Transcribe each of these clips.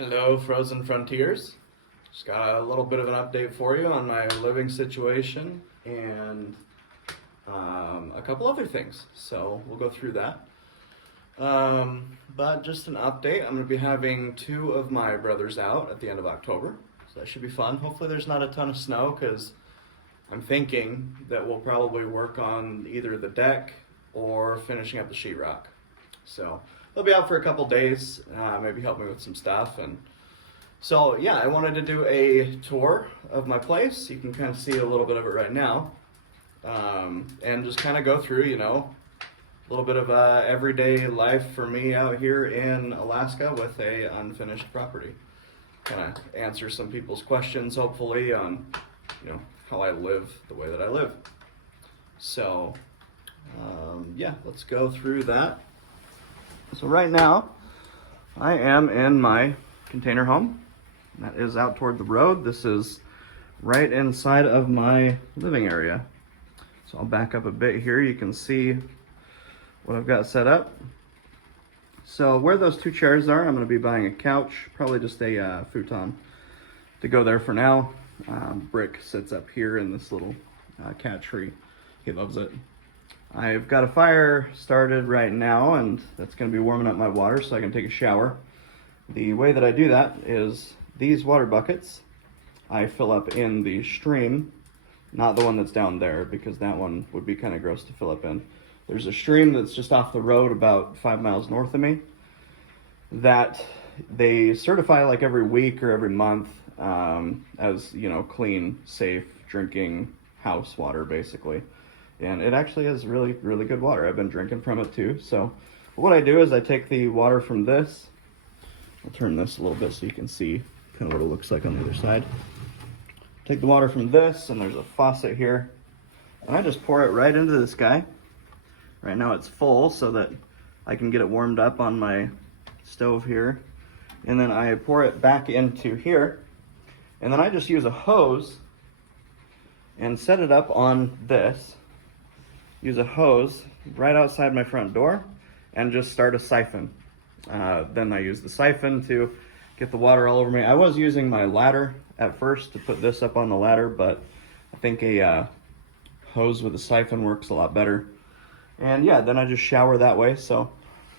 Hello, Frozen Frontiers. Just got a little bit of an update for you on my living situation and a couple other things. So we'll go through that. But just an update, I'm going to be having two of my brothers out at the end of October. So that should be fun. Hopefully there's not a ton of snow because I'm thinking that we'll probably work on either the deck or finishing up the sheetrock. So they'll be out for a couple days, maybe help me with some stuff. And so, yeah, I wanted to do a tour of my place. You can kind of see a little bit of it right now. And just kind of go through, a little bit of everyday life for me out here in Alaska with a unfinished property. Kind of answer some people's questions, hopefully, on, how I live the way that I live. So, yeah, let's go through that. So right now, I am in my container home. That is out toward the road. This is right inside of my living area. So I'll back up a bit here. You can see what I've got set up. So where those two chairs are, I'm going to be buying a couch, probably just a futon to go there for now. Brick sits up here in this little cat tree. He loves it. I've got a fire started right now, and that's going to be warming up my water so I can take a shower. The way that I do that is these water buckets I fill up in the stream, not the one that's down there, because that one would be kind of gross to fill up in. There's a stream that's just off the road about 5 miles north of me that they certify like every week or every month as, clean, safe drinking house water, basically. And it actually is really, really good water. I've been drinking from it too. So what I do is I take the water from this. I'll turn this a little bit so you can see kind of what it looks like on the other side. Take the water from this, and there's a faucet here. And I just pour it right into this guy. Right now it's full so that I can get it warmed up on my stove here. And then I pour it back into here. And then I just use a hose and set it up on this. Use a hose right outside my front door and just start a siphon. Then I use the siphon to get the water all over me. I was using my ladder at first to put this up on the ladder, but I think a hose with a siphon works a lot better. And yeah, then I just shower that way. So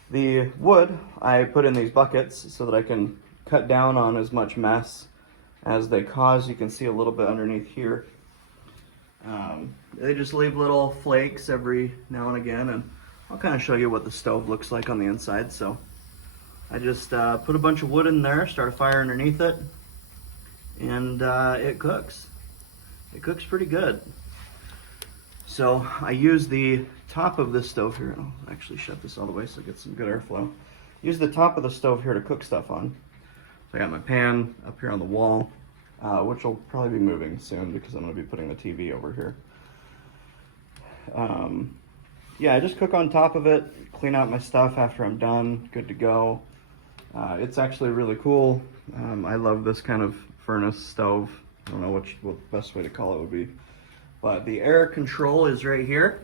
the wood I put in these buckets so that I can cut down on as much mess as they cause. You can see a little bit underneath here. They just leave little flakes every now and again, and I'll kind of show you what the stove looks like on the inside. So I just put a bunch of wood in there, start a fire underneath it, and it cooks. It cooks pretty good. So I use the top of this stove here. I'll actually shut this all the way so it gets some good airflow. Use the top of the stove here to cook stuff on. So I got my pan up here on the wall, which will probably be moving soon because I'm going to be putting the TV over here. Yeah, I just cook on top of it, clean out my stuff after I'm done, good to go. It's actually really cool. I love this kind of furnace stove. I don't know what the best way to call it would be. But the air control is right here.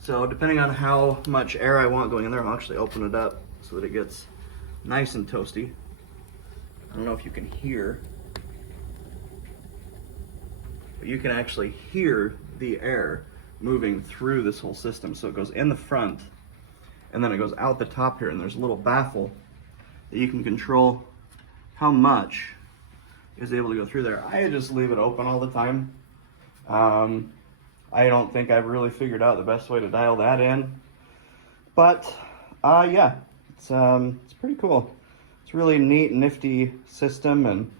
So depending on how much air I want going in there, I'll actually open it up so that it gets nice and toasty. I don't know if you can hear, but you can actually hear the air moving through this whole system. So it goes in the front and then it goes out the top here, and there's a little baffle that you can control how much is able to go through there. I just leave it open all the time. I don't think I've really figured out the best way to dial that in, but yeah, it's pretty cool. It's a really neat, nifty system, and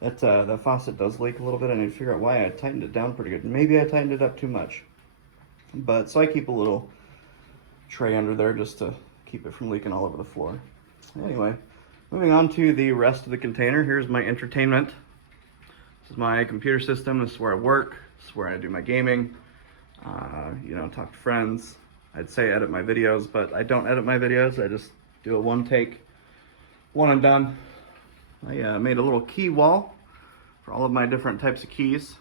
the faucet does leak a little bit. I need to figure out why. I tightened it down pretty good. Maybe I tightened it up too much. But so I keep a little tray under there just to keep it from leaking all over the floor. Anyway, moving on to the rest of the container. Here's my entertainment. This is my computer system. This is where I work. This is where I do my gaming. Talk to friends. I'd say edit my videos, but I don't edit my videos. I just do it one take, one and done. I made a little key wall for all of my different types of keys.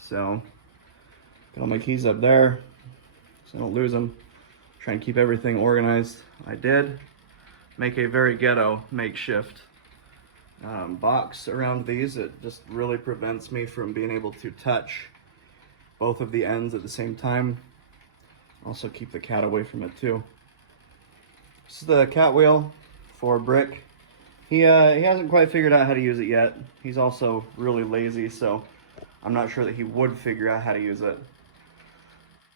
So got all my keys up there so I don't lose them. Try and keep everything organized. I did. make a very ghetto makeshift box around these. It just really prevents me from being able to touch both of the ends at the same time. Also keep the cat away from it too. This is the cat wheel for Brick. He hasn't quite figured out how to use it yet. He's also really lazy, so I'm not sure that he would figure out how to use it.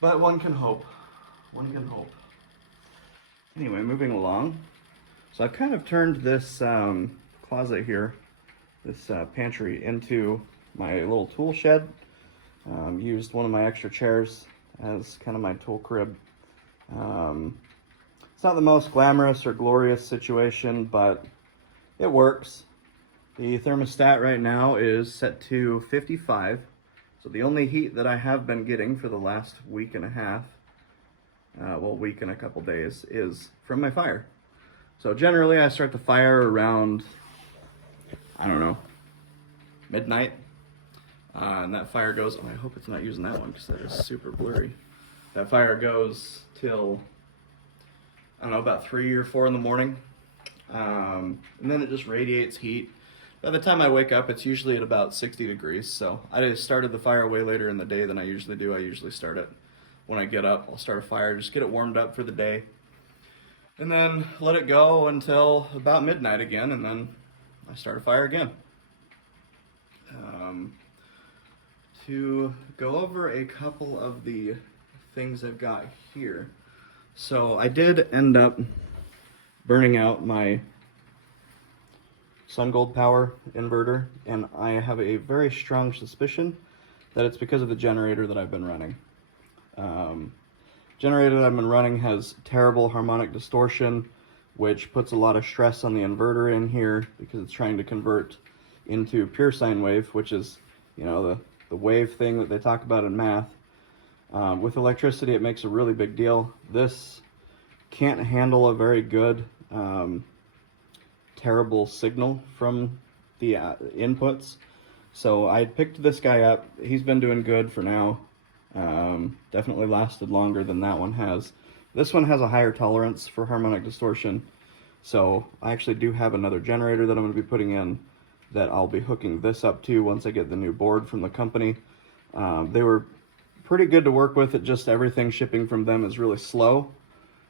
But one can hope. One can hope. Anyway, moving along. So I've kind of turned this closet here, this pantry, into my little tool shed. Used one of my extra chairs as kind of my tool crib. It's not the most glamorous or glorious situation, but it works. The thermostat right now is set to 55. So the only heat that I have been getting for the last week and a half, week and a couple days, is from my fire. So generally I start the fire around, I don't know, midnight. And that fire goes, I hope it's not using that one because that is super blurry. That fire goes till, I don't know, about 3 or 4 in the morning. And then it just radiates heat. By the time I wake up, it's usually at about 60 degrees. So I just started the fire way later in the day than I usually do. I usually start it when I get up. I'll start a fire, just get it warmed up for the day. And then let it go until about midnight again, and then I start a fire again. To go over a couple of the things I've got here. So I did end up burning out my SunGold Power inverter, and I have a very strong suspicion that it's because of the generator that I've been running. Generator that I've been running has terrible harmonic distortion, which puts a lot of stress on the inverter in here because it's trying to convert into pure sine wave, which is, you know, the wave thing that they talk about in math. With electricity, it makes a really big deal. This can't handle a very good terrible signal from the inputs. So I picked this guy up. He's been doing good for now. Definitely lasted longer than that one has. This one has a higher tolerance for harmonic distortion. So I actually do have another generator that I'm going to be putting in that I'll be hooking this up to once I get the new board from the company. They were pretty good to work with. It just everything shipping from them is really slow.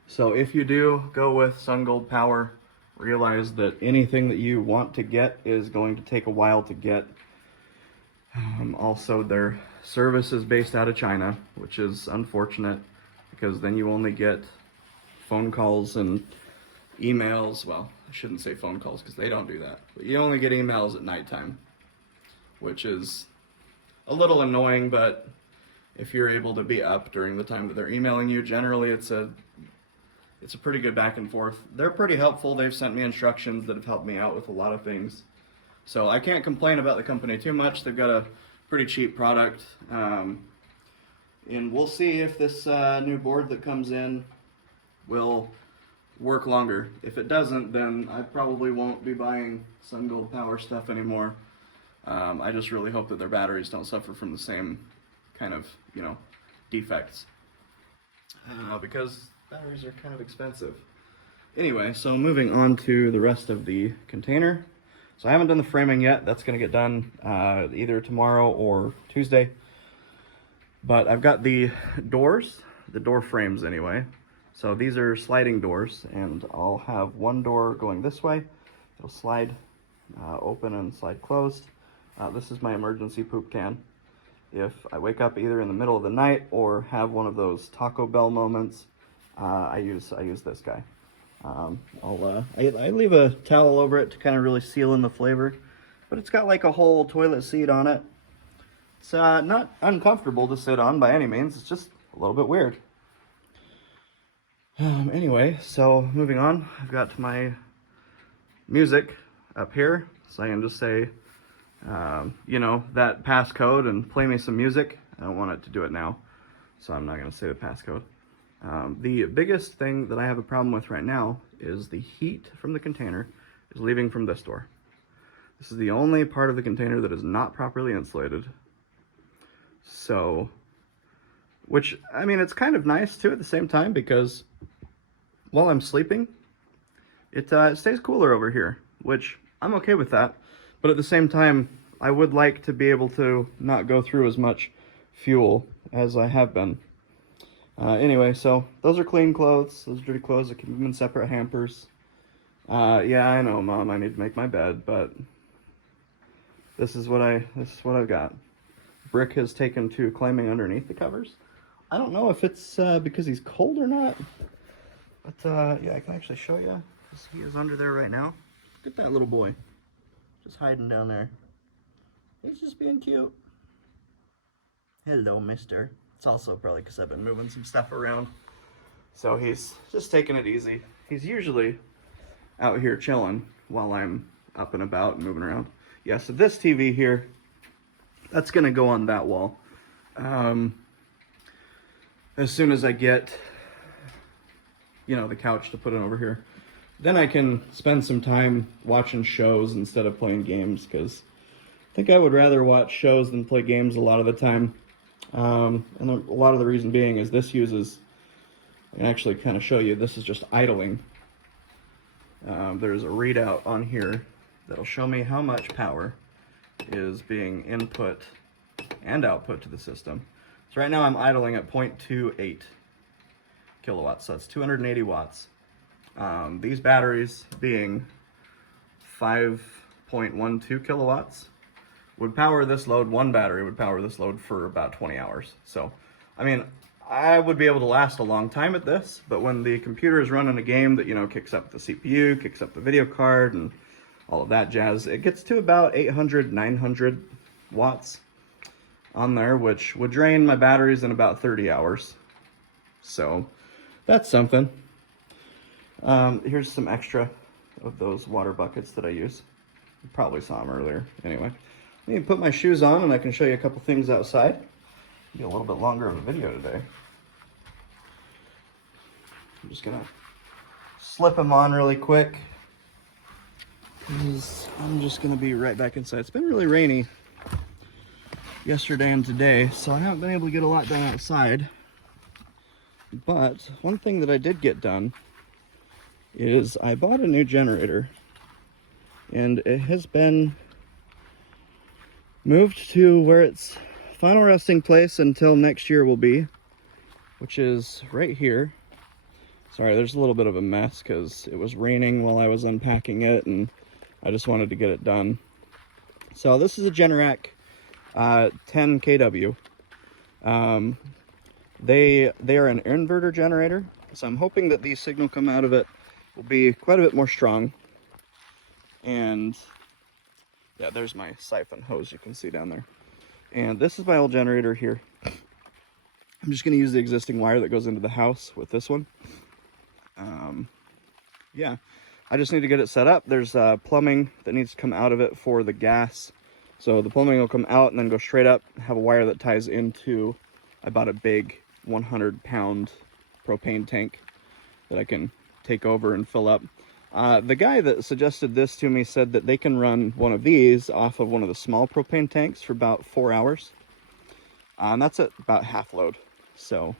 So if you do go with SunGold Power, realize that anything that you want to get is going to take a while to get. Also, their service is based out of China, which is unfortunate because then you only get phone calls and emails. Well, I shouldn't say phone calls because they don't do that. But you only get emails at nighttime, which is a little annoying, but if you're able to be up during the time that they're emailing you, generally it's a pretty good back and forth. They're pretty helpful. They've sent me instructions that have helped me out with a lot of things. So I can't complain about the company too much. They've got a pretty cheap product. And we'll see if this new board that comes in will work longer. If it doesn't, then I probably won't be buying SunGold Power stuff anymore. I just really hope that their batteries don't suffer from the same kind of, defects. Because batteries are kind of expensive. Anyway, so moving on to the rest of the container. So I haven't done the framing yet. That's going to get done either tomorrow or Tuesday. But I've got the doors, the door frames anyway. So these are sliding doors, and I'll have one door going this way. It'll slide open and slide closed. This is my emergency poop can. If I wake up either in the middle of the night or have one of those Taco Bell moments, I use this guy. I leave a towel over it to kind of really seal in the flavor, but it's got like a whole toilet seat on it. It's not uncomfortable to sit on by any means. It's just a little bit weird. Anyway, so moving on, I've got my music up here, so I can just say, that passcode and play me some music. I don't want it to do it now, so I'm not going to say the passcode. The biggest thing that I have a problem with right now is the heat from the container is leaving from this door. This is the only part of the container that is not properly insulated. So, which, I mean, it's kind of nice too at the same time, because while I'm sleeping, it stays cooler over here, which I'm okay with that. But at the same time, I would like to be able to not go through as much fuel as I have been. Anyway, so those are clean clothes. Those are dirty clothes. I keep them in separate hampers. Yeah, I know, Mom, I need to make my bed, but this is what I've got. Brick has taken to climbing underneath the covers. I don't know if it's because he's cold or not, but yeah, I can actually show you. He is under there right now. Look at that little boy, just hiding down there. He's just being cute. Hello, mister. It's also probably because I've been moving some stuff around. So he's just taking it easy. He's usually out here chilling while I'm up and about and moving around. Yeah, so this TV here, that's gonna go on that wall. As soon as I get, you know, the couch to put it over here, then I can spend some time watching shows instead of playing games, because I think I would rather watch shows than play games a lot of the time. And a lot of the reason being is this uses, I can actually kind of show you, this is just idling. There's a readout on here that'll show me how much power is being input and output to the system. So right now I'm idling at 0.28 kilowatts, so that's 280 watts. These batteries being 5.12 kilowatts would power this load. One battery would power this load for about 20 hours. So, I mean, I would be able to last a long time at this, but when the computer is running a game that, you know, kicks up the CPU, kicks up the video card, and all of that jazz, it gets to about 800, 900 watts on there, which would drain my batteries in about 30 hours. So, that's something. Here's some extra of those water buckets that I use. You probably saw them earlier. Anyway, let me put my shoes on and I can show you a couple things outside. Be a little bit longer of a video today. I'm just gonna slip them on really quick, because I'm just gonna be right back inside. It's been really rainy yesterday and today, so I haven't been able to get a lot done outside. But one thing that I did get done is I bought a new generator, and it has been moved to where its final resting place until next year will be, which is right here. Sorry, there's a little bit of a mess because it was raining while I was unpacking it, and I just wanted to get it done. So this is a Generac 10 kW. They are an inverter generator, so I'm hoping that the signal come out of it will be quite a bit more strong. And yeah, there's my siphon hose you can see down there. And this is my old generator here. I'm just going to use the existing wire that goes into the house with this one. Yeah, I just need to get it set up. There's plumbing that needs to come out of it for the gas. So the plumbing will come out and then go straight up, have a wire that ties into, I bought a big 100-pound propane tank that I can take over and fill up. The guy that suggested this to me said that they can run one of these off of one of the small propane tanks for about 4 hours. And that's at about half load. So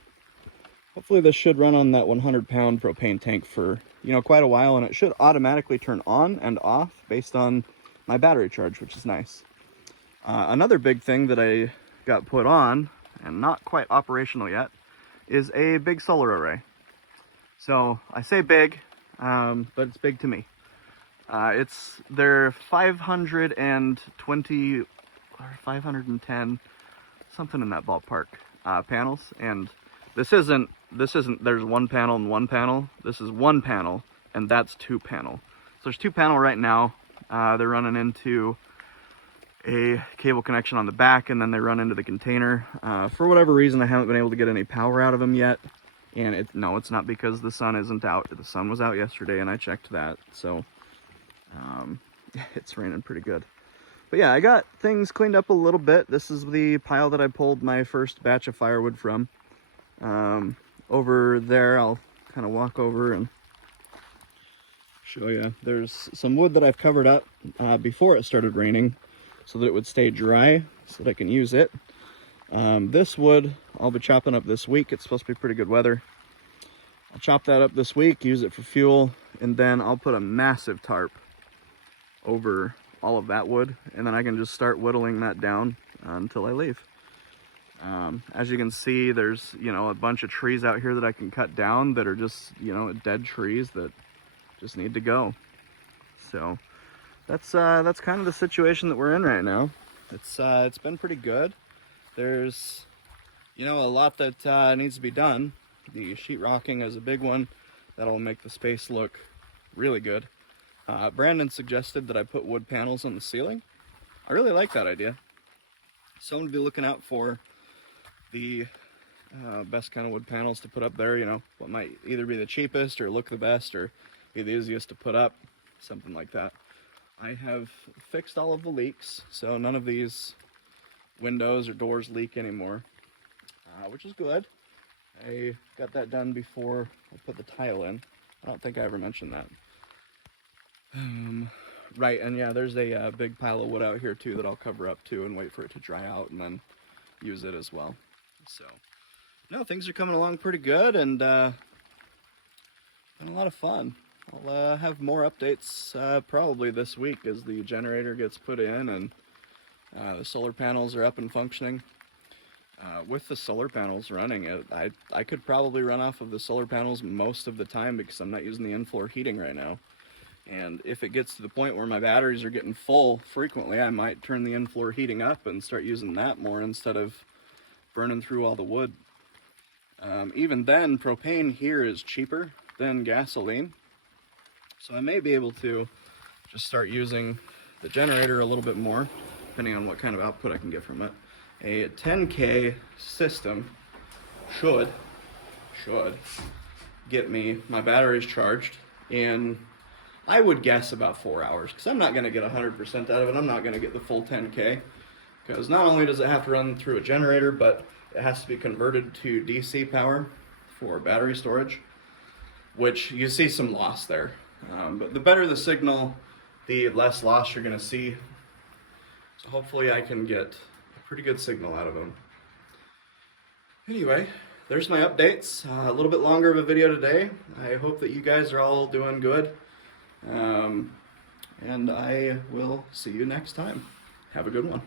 hopefully this should run on that 100-pound propane tank for, you know, quite a while, and it should automatically turn on and off based on my battery charge, which is nice. Another big thing that I got put on, and not quite operational yet, is a big solar array. So I say big, but it's big to me. They're 520 or 510, something in that ballpark, panels. And this isn't, there's one panel and one panel. This is one panel, and that's two panel. So there's two panel right now. They're running into a cable connection on the back, and then they run into the container. For whatever reason, I haven't been able to get any power out of them yet. And no, it's not because the sun isn't out. The sun was out yesterday, and I checked that. So it's raining pretty good. But yeah, I got things cleaned up a little bit. This is the pile that I pulled my first batch of firewood from. Over there, I'll kind of walk over and show you. There's some wood that I've covered up before it started raining so that it would stay dry so that I can use it. This wood I'll be chopping up this week. It's supposed to be pretty good weather. I'll chop that up this week, use it for fuel, and then I'll put a massive tarp over all of that wood, and then I can just start whittling that down until I leave. As you can see, there's, you know, a bunch of trees out here that I can cut down that are just, you know, dead trees that just need to go. So that's kind of the situation that we're in right now. It's been pretty good. There's, you know, a lot that needs to be done. The sheetrocking is a big one. That'll make the space look really good. Brandon suggested that I put wood panels on the ceiling. I really like that idea. So I'm gonna be looking out for the best kind of wood panels to put up there, you know, what might either be the cheapest or look the best or be the easiest to put up, something like that. I have fixed all of the leaks, so none of these windows or doors leak anymore, which is good. I got that done before I put the tile in. I don't think I ever mentioned that. Right, and yeah, there's a big pile of wood out here too that I'll cover up too and wait for it to dry out and then use it as well. So, no, things are coming along pretty good, and been a lot of fun. I'll have more updates probably this week as the generator gets put in and the solar panels are up and functioning. With the solar panels running, I could probably run off of the solar panels most of the time because I'm not using the in-floor heating right now. And if it gets to the point where my batteries are getting full frequently, I might turn the in-floor heating up and start using that more instead of burning through all the wood. Even then, propane here is cheaper than gasoline. So I may be able to just start using the generator a little bit more, depending on what kind of output I can get from it. A 10K system should get me my batteries charged in, I would guess, about 4 hours, because I'm not going to get 100% out of it. I'm not going to get the full 10K, because not only does it have to run through a generator, but it has to be converted to DC power for battery storage, which you see some loss there. But the better the signal, the less loss you're going to see. So hopefully I can get a pretty good signal out of them. Anyway, there's my updates. A little bit longer of a video today. I hope that you guys are all doing good. And I will see you next time. Have a good one.